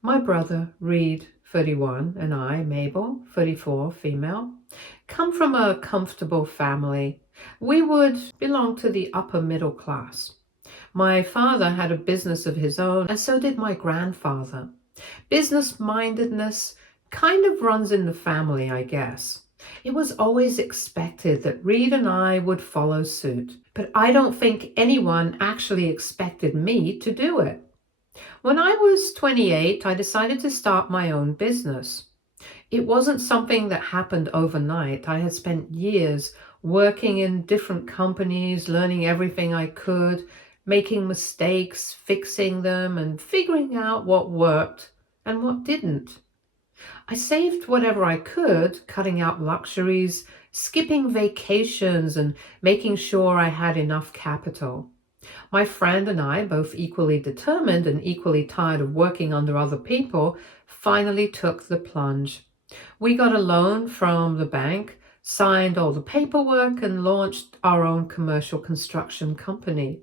My brother, Reid, 31, and I, Mabel, 34, female, come from a comfortable family. We would belong to the upper middle class. My father had a business of his own, and so did my grandfather. Business mindedness kind of runs in the family, I guess. It was always expected that Reid and I would follow suit, but I don't think anyone actually expected me to do it. When I was 28, I decided to start my own business. It wasn't something that happened overnight. I had spent years working in different companies, learning everything I could, making mistakes, fixing them, and figuring out what worked and what didn't. I saved whatever I could, cutting out luxuries, skipping vacations, and making sure I had enough capital. My friend and I, both equally determined and equally tired of working under other people, finally took the plunge. We got a loan from the bank, signed all the paperwork, and launched our own commercial construction company.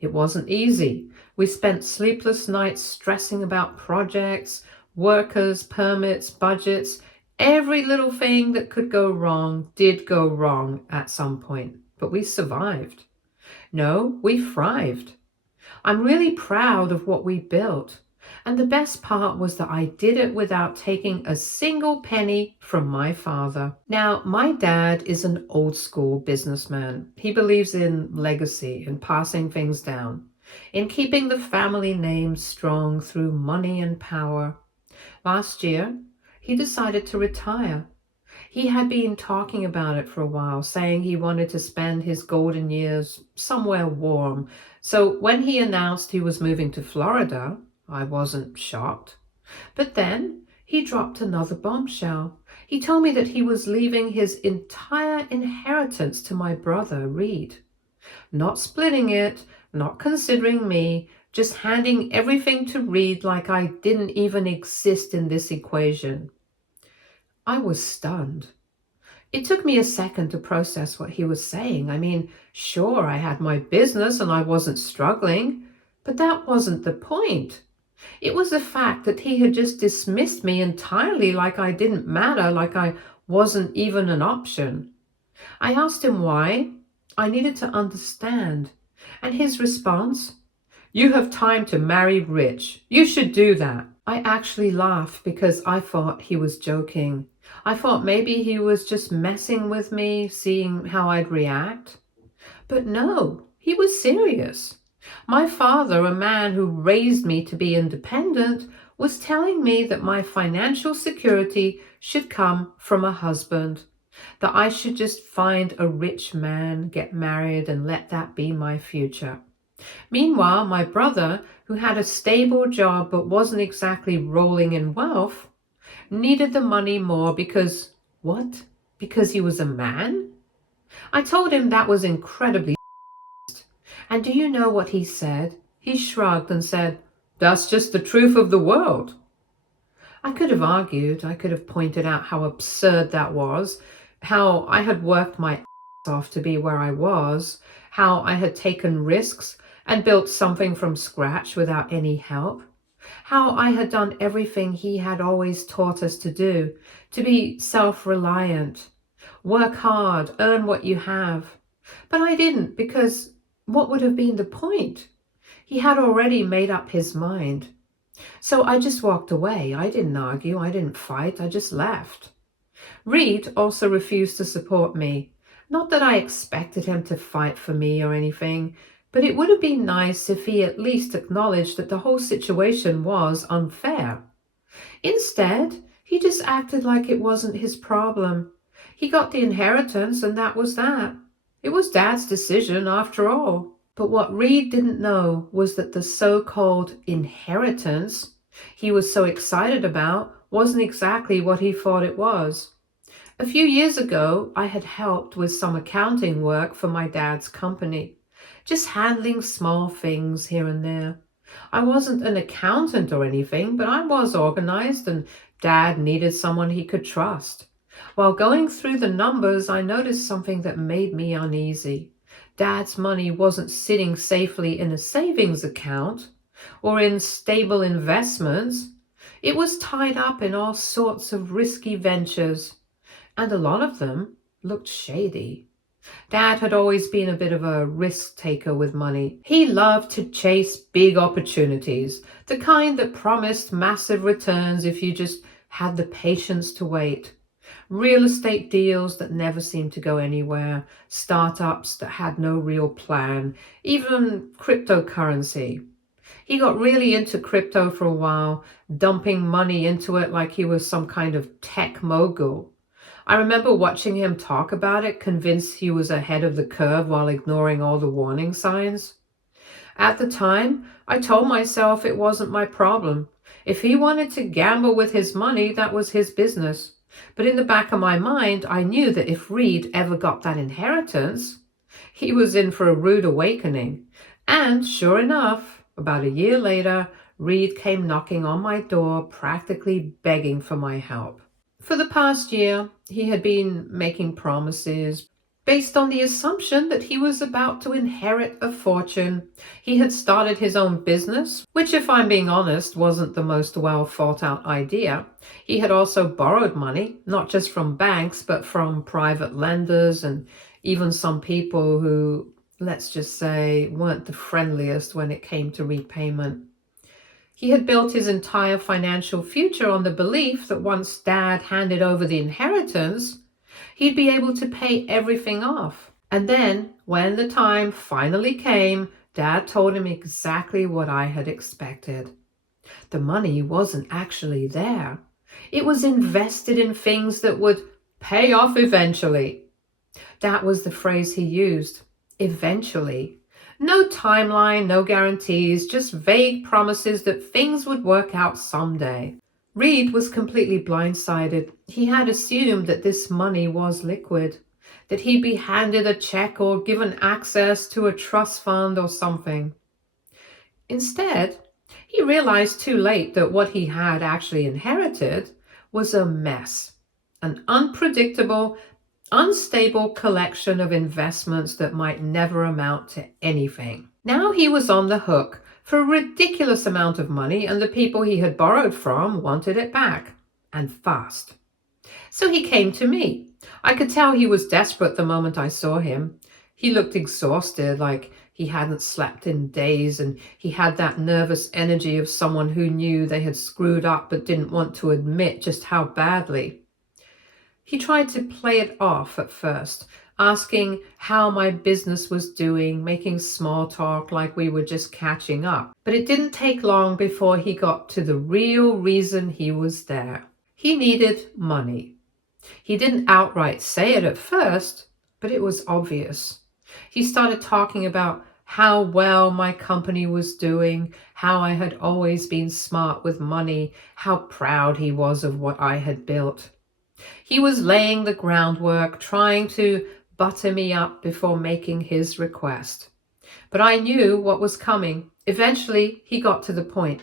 It wasn't easy. We spent sleepless nights stressing about projects, workers, permits, budgets. Every little thing that could go wrong did go wrong at some point, but we survived. No, we thrived. I'm really proud of what we built. And the best part was that I did it without taking a single penny from my father. Now, my dad is an old school businessman. He believes in legacy and passing things down, in keeping the family name strong through money and power. Last year, he decided to retire. He had been talking about it for a while, saying he wanted to spend his golden years somewhere warm. So when he announced he was moving to Florida, I wasn't shocked. But then he dropped another bombshell. He told me that he was leaving his entire inheritance to my brother, Reid. Not splitting it, not considering me, just handing everything to Reid like I didn't even exist in this equation. I was stunned. It took me a second to process what he was saying. I mean, sure, I had my business and I wasn't struggling, but that wasn't the point. It was the fact that he had just dismissed me entirely, like I didn't matter, like I wasn't even an option. I asked him why. I needed to understand. And his response, "You have time to marry rich. You should do that." I actually laughed because I thought he was joking. I thought maybe he was just messing with me, seeing how I'd react. But no, he was serious. My father, a man who raised me to be independent, was telling me that my financial security should come from a husband, that I should just find a rich man, get married, and let that be my future. Meanwhile, my brother, who had a stable job but wasn't exactly rolling in wealth, needed the money more because, what? Because he was a man? I told him that was incredibly. And do you know what he said? He shrugged and said, "That's just the truth of the world." I could have argued, I could have pointed out how absurd that was, how I had worked my ass off to be where I was, how I had taken risks and built something from scratch without any help, how I had done everything he had always taught us to be self-reliant, work hard, earn what you have. But I didn't, because what would have been the point? He had already made up his mind. So I just walked away. I didn't argue. I didn't fight. I just left. Reid also refused to support me. Not that I expected him to fight for me or anything, but it would have been nice if he at least acknowledged that the whole situation was unfair. Instead, he just acted like it wasn't his problem. He got the inheritance and that was that. It was Dad's decision after all. But what Reid didn't know was that the so-called inheritance he was so excited about wasn't exactly what he thought it was. A few years ago, I had helped with some accounting work for my dad's company, just handling small things here and there. I wasn't an accountant or anything, but I was organized and Dad needed someone he could trust. While going through the numbers, I noticed something that made me uneasy. Dad's money wasn't sitting safely in a savings account or in stable investments. It was tied up in all sorts of risky ventures, and a lot of them looked shady. Dad had always been a bit of a risk taker with money. He loved to chase big opportunities, the kind that promised massive returns if you just had the patience to wait. Real estate deals that never seemed to go anywhere, startups that had no real plan, even cryptocurrency. He got really into crypto for a while, dumping money into it like he was some kind of tech mogul. I remember watching him talk about it, convinced he was ahead of the curve while ignoring all the warning signs. At the time, I told myself it wasn't my problem. If he wanted to gamble with his money, that was his business. But in the back of my mind, I knew that if Reid ever got that inheritance, he was in for a rude awakening. And sure enough, about a year later, Reid came knocking on my door, practically begging for my help. For the past year, he had been making promises based on the assumption that he was about to inherit a fortune. He had started his own business, which, if I'm being honest, wasn't the most well thought out idea. He had also borrowed money, not just from banks, but from private lenders and even some people who, let's just say, weren't the friendliest when it came to repayment. He had built his entire financial future on the belief that once Dad handed over the inheritance, he'd be able to pay everything off. And then, when the time finally came, Dad told him exactly what I had expected. The money wasn't actually there. It was invested in things that would pay off eventually. That was the phrase he used, eventually. No timeline, no guarantees, just vague promises that things would work out someday. Reid was completely blindsided. He had assumed that this money was liquid, that he'd be handed a check or given access to a trust fund or something. Instead, he realized too late that what he had actually inherited was a mess, an unpredictable, unstable collection of investments that might never amount to anything. Now he was on the hook for a ridiculous amount of money, and the people he had borrowed from wanted it back, and fast. So he came to me. I could tell he was desperate the moment I saw him. He looked exhausted, like he hadn't slept in days, and he had that nervous energy of someone who knew they had screwed up but didn't want to admit just how badly. He tried to play it off at first, asking how my business was doing, making small talk like we were just catching up. But it didn't take long before he got to the real reason he was there. He needed money. He didn't outright say it at first, but it was obvious. He started talking about how well my company was doing, how I had always been smart with money, how proud he was of what I had built. He was laying the groundwork, trying to butter me up before making his request. But I knew what was coming. Eventually, he got to the point.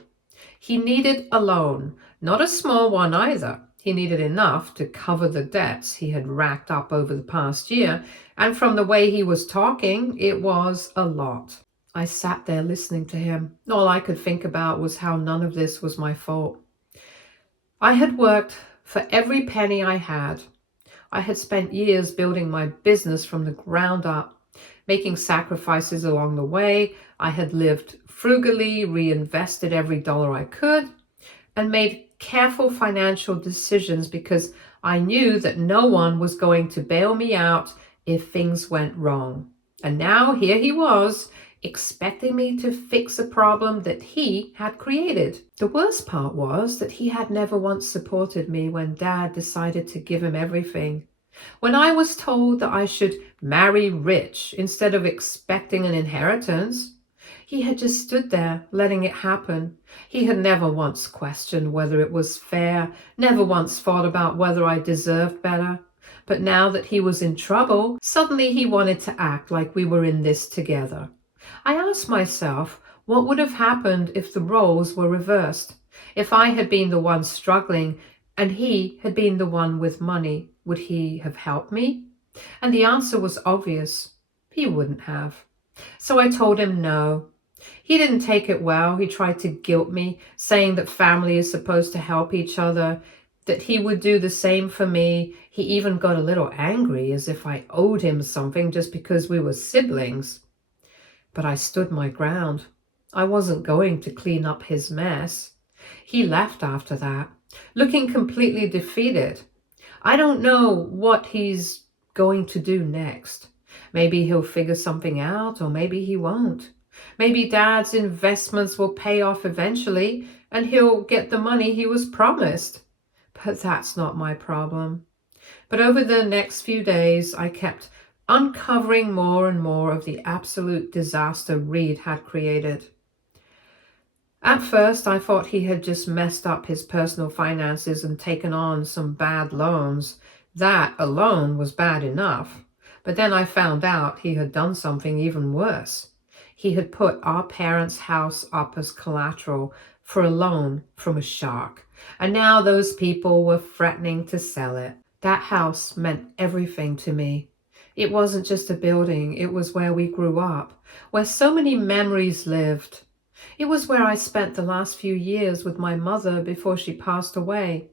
He needed a loan, not a small one either. He needed enough to cover the debts he had racked up over the past year, and from the way he was talking, it was a lot. I sat there listening to him. All I could think about was how none of this was my fault. I had worked for every penny I had. I had spent years building my business from the ground up, making sacrifices along the way. I had lived frugally, reinvested every dollar I could, and made careful financial decisions because I knew that no one was going to bail me out if things went wrong. And now here he was, expecting me to fix a problem that he had created. The worst part was that he had never once supported me when Dad decided to give him everything. When I was told that I should marry rich instead of expecting an inheritance, he had just stood there letting it happen. He had never once questioned whether it was fair, never once thought about whether I deserved better. But now that he was in trouble, suddenly he wanted to act like we were in this together. I asked myself, what would have happened if the roles were reversed? If I had been the one struggling and he had been the one with money, would he have helped me? And the answer was obvious. He wouldn't have. So I told him no. He didn't take it well. He tried to guilt me, saying that family is supposed to help each other, that he would do the same for me. He even got a little angry, as if I owed him something just because we were siblings. But I stood my ground. I wasn't going to clean up his mess. He left after that, looking completely defeated. I don't know what he's going to do next. Maybe he'll figure something out, or maybe he won't. Maybe Dad's investments will pay off eventually, and he'll get the money he was promised. But that's not my problem. But over the next few days, I kept uncovering more and more of the absolute disaster Reid had created. At first, I thought he had just messed up his personal finances and taken on some bad loans. That alone was bad enough. But then I found out he had done something even worse. He had put our parents' house up as collateral for a loan from a shark. And now those people were threatening to sell it. That house meant everything to me. It wasn't just a building, it was where we grew up, where so many memories lived. It was where I spent the last few years with my mother before she passed away.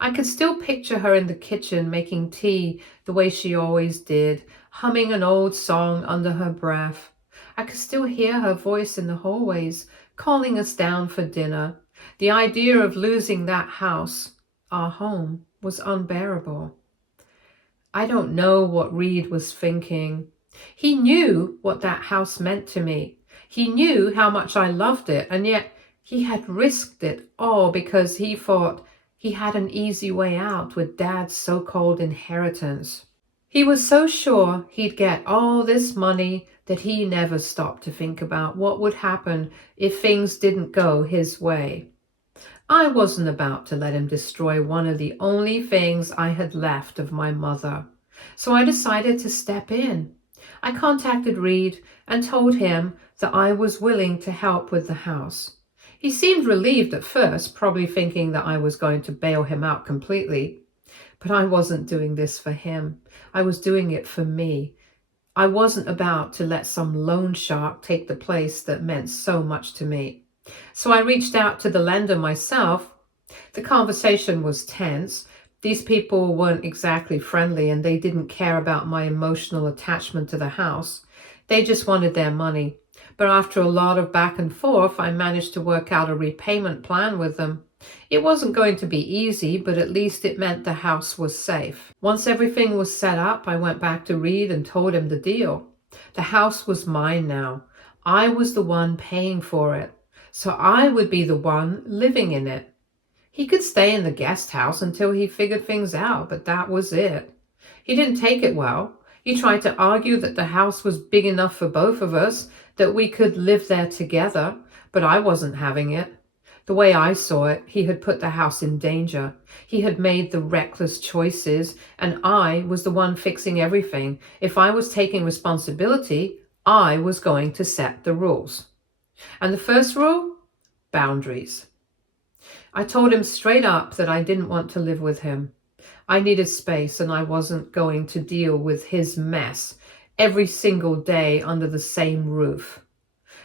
I could still picture her in the kitchen making tea the way she always did, humming an old song under her breath. I could still hear her voice in the hallways, calling us down for dinner. The idea of losing that house, our home, was unbearable. I don't know what Reid was thinking. He knew what that house meant to me. He knew how much I loved it, and yet he had risked it all because he thought he had an easy way out with Dad's so-called inheritance. He was so sure he'd get all this money that he never stopped to think about what would happen if things didn't go his way. I wasn't about to let him destroy one of the only things I had left of my mother, so I decided to step in. I contacted Reid and told him that I was willing to help with the house. He seemed relieved at first, probably thinking that I was going to bail him out completely. But I wasn't doing this for him. I was doing it for me. I wasn't about to let some loan shark take the place that meant so much to me. So I reached out to the lender myself. The conversation was tense. These people weren't exactly friendly, and they didn't care about my emotional attachment to the house. They just wanted their money. But after a lot of back and forth, I managed to work out a repayment plan with them. It wasn't going to be easy, but at least it meant the house was safe. Once everything was set up, I went back to Reid and told him the deal. The house was mine now. I was the one paying for it, so I would be the one living in it. He could stay in the guest house until he figured things out, but that was it. He didn't take it well. He tried to argue that the house was big enough for both of us, that we could live there together, but I wasn't having it. The way I saw it, he had put the house in danger. He had made the reckless choices, and I was the one fixing everything. If I was taking responsibility, I was going to set the rules. And the first rule? Boundaries. I told him straight up that I didn't want to live with him. I needed space, and I wasn't going to deal with his mess every single day under the same roof.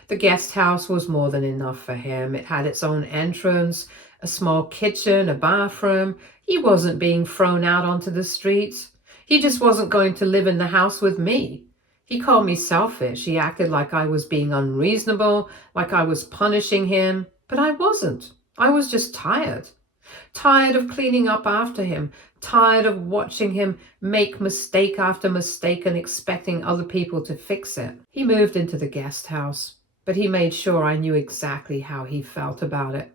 The guest house was more than enough for him. It had its own entrance, a small kitchen, a bathroom. He wasn't being thrown out onto the streets. He just wasn't going to live in the house with me. He called me selfish. He acted like I was being unreasonable, like I was punishing him. But I wasn't. I was just tired. Tired of cleaning up after him. Tired of watching him make mistake after mistake and expecting other people to fix it. He moved into the guest house, but he made sure I knew exactly how he felt about it.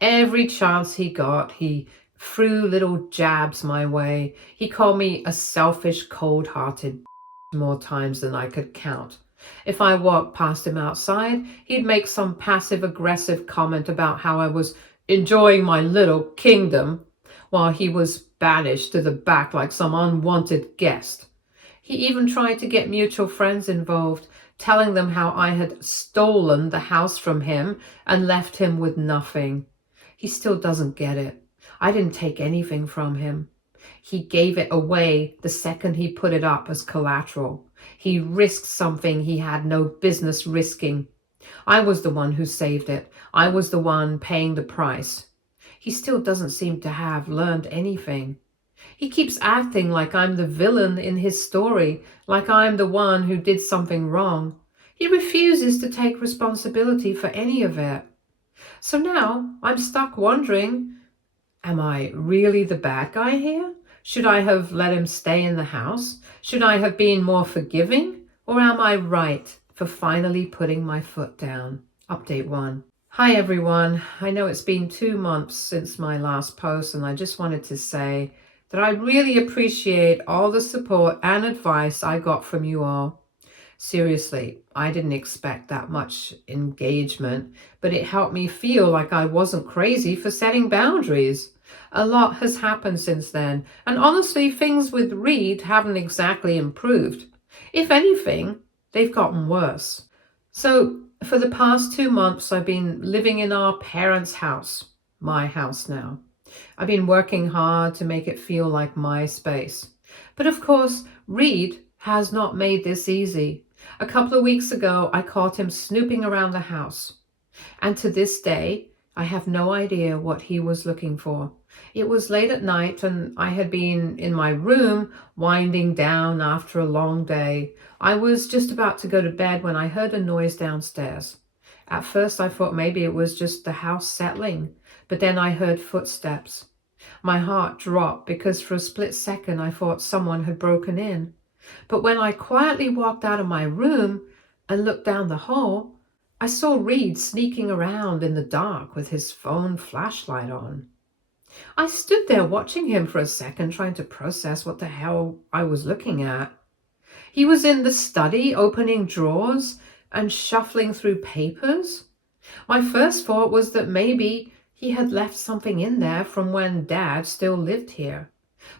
Every chance he got, he threw little jabs my way. He called me a selfish, cold-hearted more times than I could count. If I walked past him outside, he'd make some passive-aggressive comment about how I was enjoying my little kingdom while he was banished to the back like some unwanted guest. He even tried to get mutual friends involved, telling them how I had stolen the house from him and left him with nothing. He still doesn't get it. I didn't take anything from him. He gave it away the second he put it up as collateral. He risked something he had no business risking. I was the one who saved it. I was the one paying the price. He still doesn't seem to have learned anything. He keeps acting like I'm the villain in his story, like I'm the one who did something wrong. He refuses to take responsibility for any of it. So now I'm stuck wondering, am I really the bad guy here? Should I have let him stay in the house? Should I have been more forgiving? Or am I right for finally putting my foot down? Update 1. Hi everyone. I know it's been 2 months since my last post, and I just wanted to say that I really appreciate all the support and advice I got from you all. Seriously, I didn't expect that much engagement, but it helped me feel like I wasn't crazy for setting boundaries. A lot has happened since then, and honestly, things with Reid haven't exactly improved. If anything, they've gotten worse. So, for the past 2 months, I've been living in our parents' house, my house now. I've been working hard to make it feel like my space. But of course, Reid has not made this easy. A couple of weeks ago, I caught him snooping around the house. And to this day, I have no idea what he was looking for. It was late at night, and I had been in my room winding down after a long day. I was just about to go to bed when I heard a noise downstairs. At first, I thought maybe it was just the house settling, but then I heard footsteps. My heart dropped because for a split second I thought someone had broken in. But when I quietly walked out of my room and looked down the hall, I saw Reid sneaking around in the dark with his phone flashlight on. I stood there watching him for a second, trying to process what the hell I was looking at. He was in the study, opening drawers and shuffling through papers. My first thought was that maybe he had left something in there from when Dad still lived here.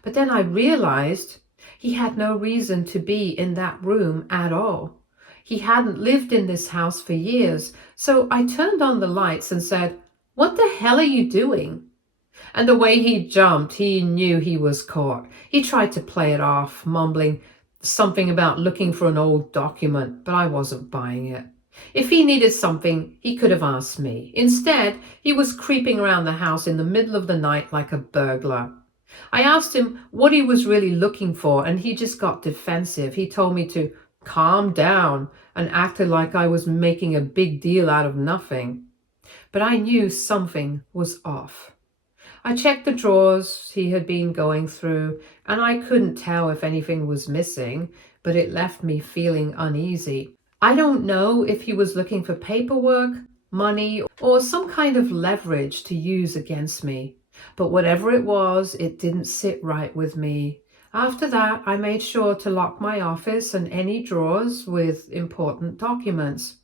But then I realized he had no reason to be in that room at all. He hadn't lived in this house for years, so I turned on the lights and said, "What the hell are you doing?" And the way he jumped, he knew he was caught. He tried to play it off, mumbling something about looking for an old document, but I wasn't buying it. If he needed something, he could have asked me. Instead, he was creeping around the house in the middle of the night like a burglar. I asked him what he was really looking for, and he just got defensive. He told me to calm down and acted like I was making a big deal out of nothing. But I knew something was off. I checked the drawers he had been going through, and I couldn't tell if anything was missing, but it left me feeling uneasy. I don't know if he was looking for paperwork, money, or some kind of leverage to use against me. But whatever it was, it didn't sit right with me. After that, I made sure to lock my office and any drawers with important documents.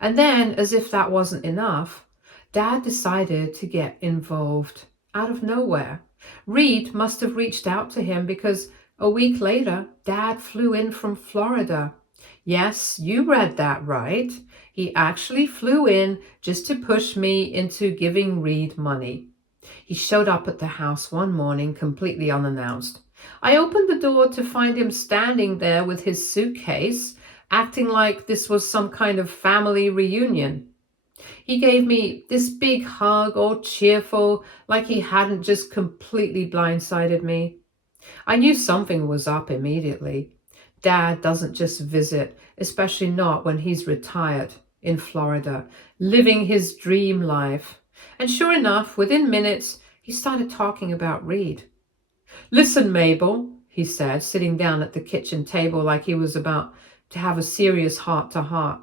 And then, as if that wasn't enough, Dad decided to get involved out of nowhere. Reid must have reached out to him because a week later, Dad flew in from Florida. Yes, you read that right. He actually flew in just to push me into giving Reid money. He showed up at the house one morning completely unannounced. I opened the door to find him standing there with his suitcase, acting like this was some kind of family reunion. He gave me this big hug, all cheerful, like he hadn't just completely blindsided me. I knew something was up immediately. Dad doesn't just visit, especially not when he's retired in Florida, living his dream life. And sure enough, within minutes, he started talking about Reid. "Listen, Mabel," he said, sitting down at the kitchen table like he was about to have a serious heart-to-heart.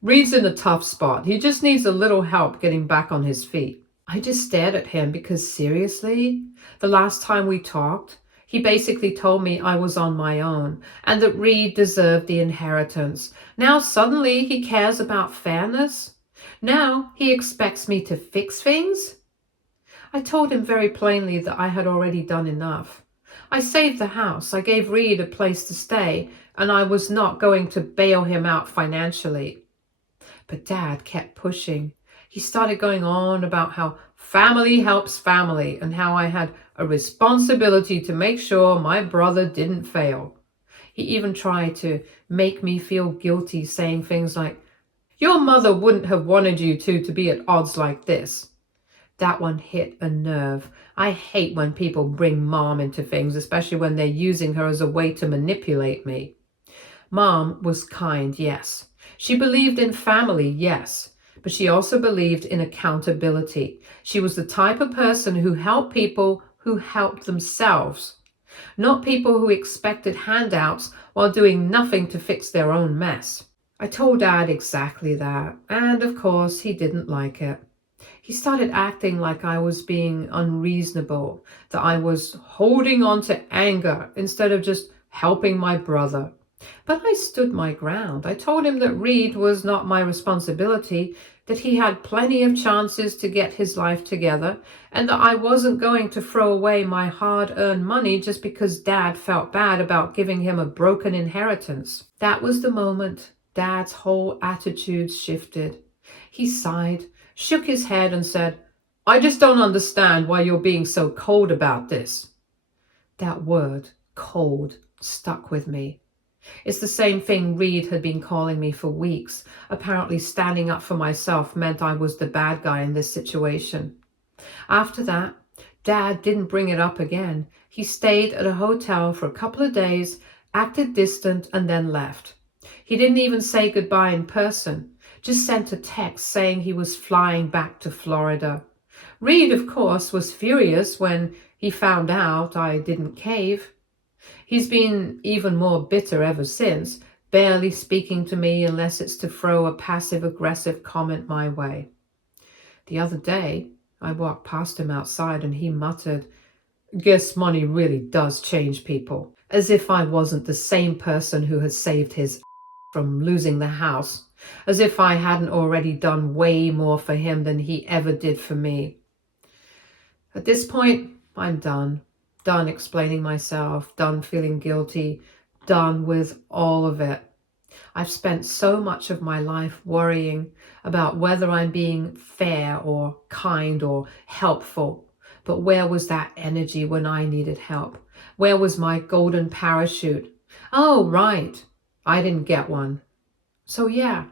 "Reid's in a tough spot. He just needs a little help getting back on his feet." I just stared at him because seriously, the last time we talked, he basically told me I was on my own and that Reid deserved the inheritance. Now suddenly he cares about fairness? Now he expects me to fix things? I told him very plainly that I had already done enough. I saved the house, I gave Reid a place to stay, and I was not going to bail him out financially. But Dad kept pushing. He started going on about how family helps family and how I had a responsibility to make sure my brother didn't fail. He even tried to make me feel guilty, saying things like, Your mother wouldn't have wanted you two to be at odds like this." That one hit a nerve. I hate when people bring Mom into things, especially when they're using her as a way to manipulate me. Mom was kind, yes. She believed in family, yes. But she also believed in accountability. She was the type of person who helped people who helped themselves, not people who expected handouts while doing nothing to fix their own mess. I told Dad exactly that, and of course he didn't like it. He started acting like I was being unreasonable, that I was holding on to anger instead of just helping my brother. But I stood my ground. I told him that Reid was not my responsibility, that he had plenty of chances to get his life together, and that I wasn't going to throw away my hard-earned money just because Dad felt bad about giving him a broken inheritance. That was the moment Dad's whole attitude shifted. He sighed, shook his head, and said, "I just don't understand why you're being so cold about this." That word, cold, stuck with me. It's the same thing Reid had been calling me for weeks. Apparently standing up for myself meant I was the bad guy in this situation. After that, Dad didn't bring it up again. He stayed at a hotel for a couple of days, acted distant, and then left. He didn't even say goodbye in person, just sent a text saying he was flying back to Florida. Reid, of course, was furious when he found out I didn't cave. He's been even more bitter ever since, barely speaking to me unless it's to throw a passive-aggressive comment my way. The other day, I walked past him outside and he muttered, "Guess money really does change people," as if I wasn't the same person who had saved his from losing the house, as if I hadn't already done way more for him than he ever did for me. At this point, I'm done. Done explaining myself, done feeling guilty, done with all of it. I've spent so much of my life worrying about whether I'm being fair or kind or helpful. But where was that energy when I needed help? Where was my golden parachute? Oh, right. I didn't get one. So yeah,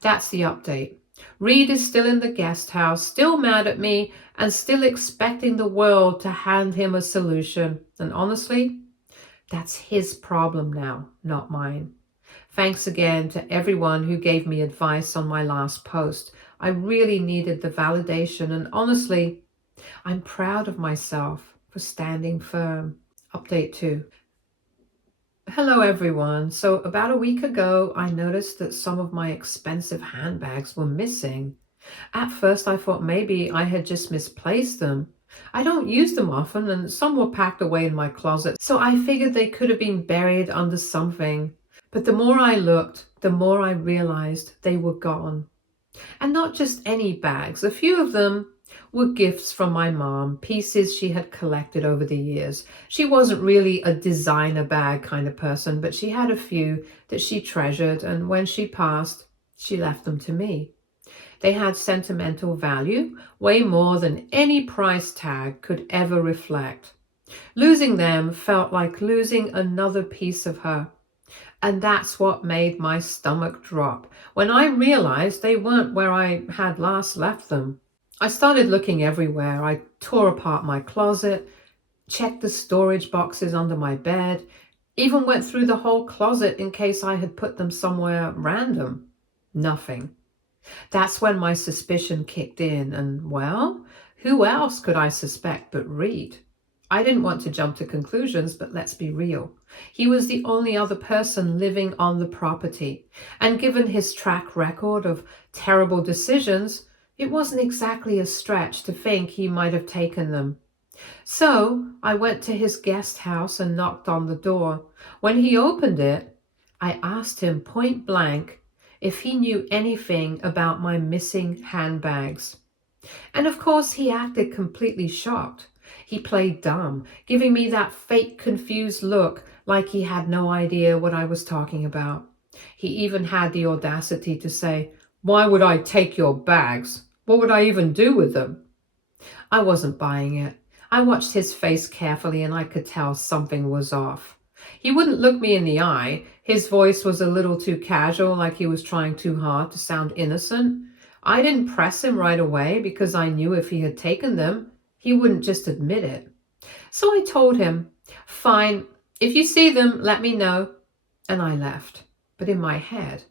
that's the update. Reid is still in the guest house, still mad at me, and still expecting the world to hand him a solution. And honestly, that's his problem now, not mine. Thanks again to everyone who gave me advice on my last post. I really needed the validation, and honestly, I'm proud of myself for standing firm. Update 2. Hello everyone. So about a week ago, I noticed that some of my expensive handbags were missing. At first, I thought maybe I had just misplaced them. I don't use them often, and some were packed away in my closet, so I figured they could have been buried under something. But the more I looked, the more I realized they were gone. And not just any bags. A few of them were gifts from my mom, pieces she had collected over the years. She wasn't really a designer bag kind of person, but she had a few that she treasured, and when she passed, she left them to me. They had sentimental value, way more than any price tag could ever reflect. Losing them felt like losing another piece of her. And that's what made my stomach drop when I realized they weren't where I had last left them. I started looking everywhere. I tore apart my closet, checked the storage boxes under my bed, even went through the whole closet in case I had put them somewhere random. Nothing. That's when my suspicion kicked in, and well, who else could I suspect but Reid? I didn't want to jump to conclusions, but let's be real. He was the only other person living on the property, and given his track record of terrible decisions, it wasn't exactly a stretch to think he might have taken them. So I went to his guest house and knocked on the door. When he opened it, I asked him point blank if he knew anything about my missing handbags. And of course he acted completely shocked. He played dumb, giving me that fake confused look like he had no idea what I was talking about. He even had the audacity to say, "Why would I take your bags? What would I even do with them?" I wasn't buying it. I watched his face carefully and I could tell something was off. He wouldn't look me in the eye. His voice was a little too casual, like he was trying too hard to sound innocent. I didn't press him right away because I knew if he had taken them, he wouldn't just admit it. So I told him, "Fine, if you see them, let me know." And I left. But in my head,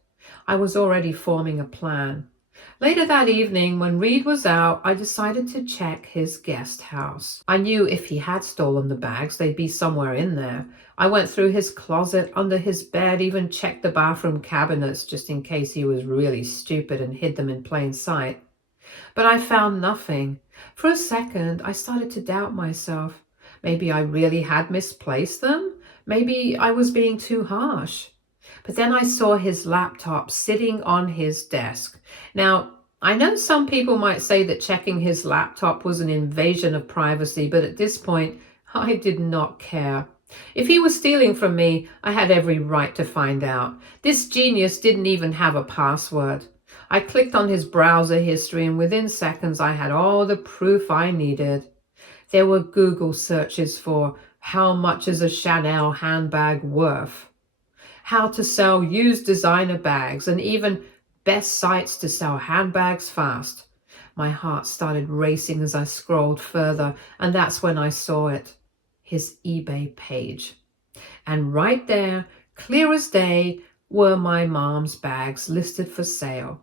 I was already forming a plan. Later that evening, when Reid was out, I decided to check his guest house. I knew if he had stolen the bags, they'd be somewhere in there. I went through his closet, under his bed, even checked the bathroom cabinets just in case he was really stupid and hid them in plain sight. But I found nothing. For a second, I started to doubt myself. Maybe I really had misplaced them. Maybe I was being too harsh. But then I saw his laptop sitting on his desk. Now, I know some people might say that checking his laptop was an invasion of privacy, but at this point, I did not care. If he was stealing from me, I had every right to find out. This genius didn't even have a password. I clicked on his browser history, and within seconds I had all the proof I needed. There were Google searches for how much is a Chanel handbag worth, how to sell used designer bags, and even best sites to sell handbags fast. My heart started racing as I scrolled further, and that's when I saw it. His eBay page. And right there, clear as day, were my mom's bags listed for sale.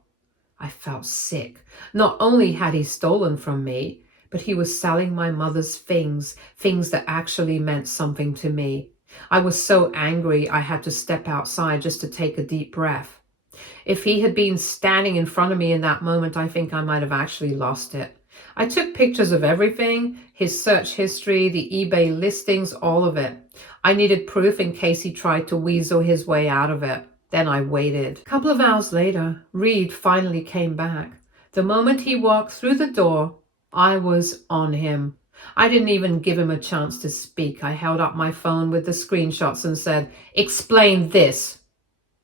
I felt sick. Not only had he stolen from me, but he was selling my mother's things that actually meant something to me. I was so angry I had to step outside just to take a deep breath. If he had been standing in front of me in that moment, I think I might have actually lost it. I took pictures of everything, his search history, the eBay listings, all of it. I needed proof in case he tried to weasel his way out of it. Then I waited. A couple of hours later, Reid finally came back. The moment he walked through the door, I was on him. I didn't even give him a chance to speak. I held up my phone with the screenshots and said, "Explain this."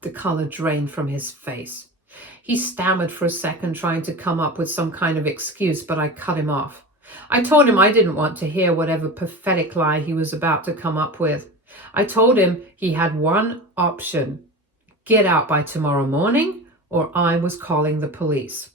The color drained from his face. He stammered for a second, trying to come up with some kind of excuse, but I cut him off. I told him I didn't want to hear whatever pathetic lie he was about to come up with. I told him he had one option: get out by tomorrow morning, or I was calling the police.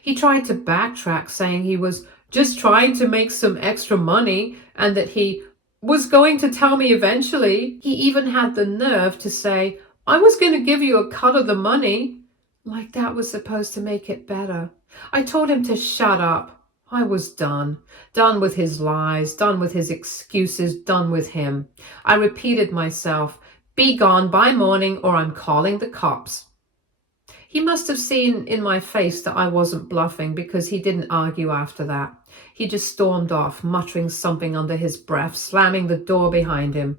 He tried to backtrack, saying he was just trying to make some extra money and that he was going to tell me eventually. He even had the nerve to say, "I was going to give you a cut of the money," like that was supposed to make it better. I told him to shut up. I was done. Done with his lies, done with his excuses, done with him. I repeated myself, "Be gone by morning or I'm calling the cops." He must have seen in my face that I wasn't bluffing, because he didn't argue after that. He just stormed off, muttering something under his breath, slamming the door behind him.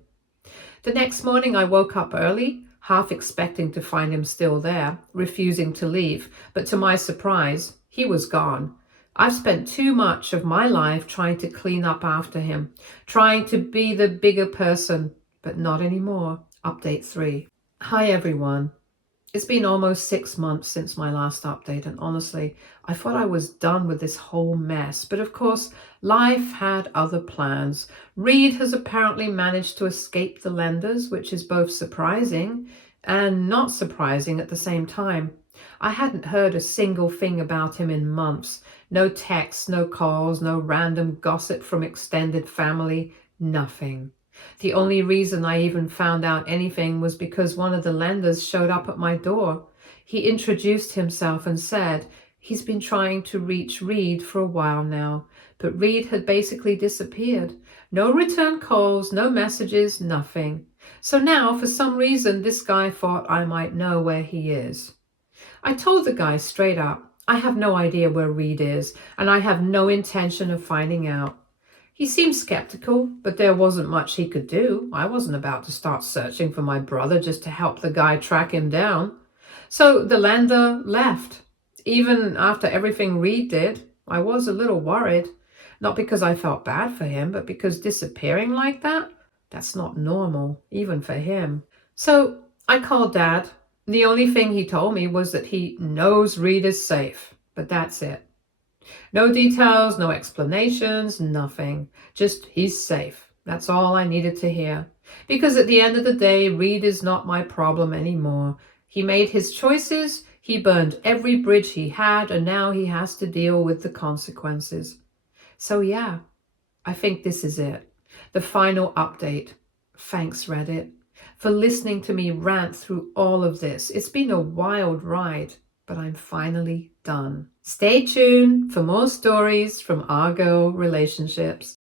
The next morning I woke up early, half expecting to find him still there, refusing to leave, but to my surprise, he was gone. I've spent too much of my life trying to clean up after him, trying to be the bigger person, but not anymore. Update 3. Hi everyone. It's been almost 6 months since my last update, and honestly, I thought I was done with this whole mess. But of course, life had other plans. Reid has apparently managed to escape the lenders, which is both surprising and not surprising at the same time. I hadn't heard a single thing about him in months. No texts, no calls, no random gossip from extended family, nothing. The only reason I even found out anything was because one of the lenders showed up at my door. He introduced himself and said he's been trying to reach Reid for a while now, but Reid had basically disappeared. No return calls, no messages, nothing. So now, for some reason, this guy thought I might know where he is. I told the guy straight up, I have no idea where Reid is, and I have no intention of finding out. He seemed skeptical, but there wasn't much he could do. I wasn't about to start searching for my brother just to help the guy track him down. So the lender left. Even after everything Reid did, I was a little worried. Not because I felt bad for him, but because disappearing like that, that's not normal, even for him. So I called Dad. The only thing he told me was that he knows Reid is safe, but that's it. No details, no explanations, nothing. Just he's safe. That's all I needed to hear. Because at the end of the day, Reid is not my problem anymore. He made his choices, he burned every bridge he had, and now he has to deal with the consequences. So yeah, I think this is it. The final update. Thanks, Reddit, for listening to me rant through all of this. It's been a wild ride, but I'm finally done. Stay tuned for more stories from our girl relationships.